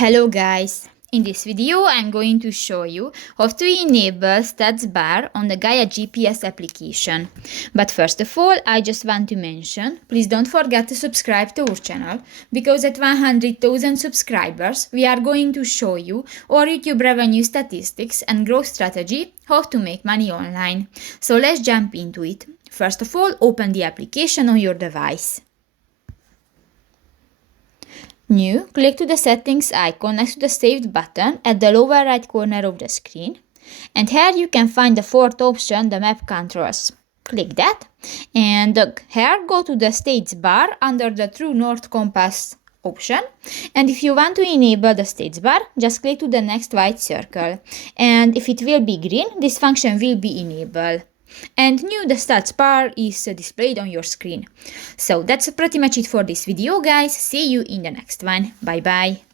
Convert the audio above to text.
Hello guys! In this video I'm going to show you how to enable stats bar on the Gaia GPS application. But first of all, I just want to mention, please don't forget to subscribe to our channel, because at 100,000 subscribers we are going to show you our YouTube revenue statistics and growth strategy, how to make money online. So let's jump into it. First of all, open the application on your device. New, click to the settings icon next to the saved button at the lower right corner of the screen, and here you can find the fourth option, the map controls. Click that, and here go to the states bar under the true north compass option, and if you want to enable the states bar, just click to the next white circle, and if it will be green, this function will be enabled. And new, the stats bar is displayed on your screen. So that's pretty much it for this video, guys. See you in the next one. Bye bye.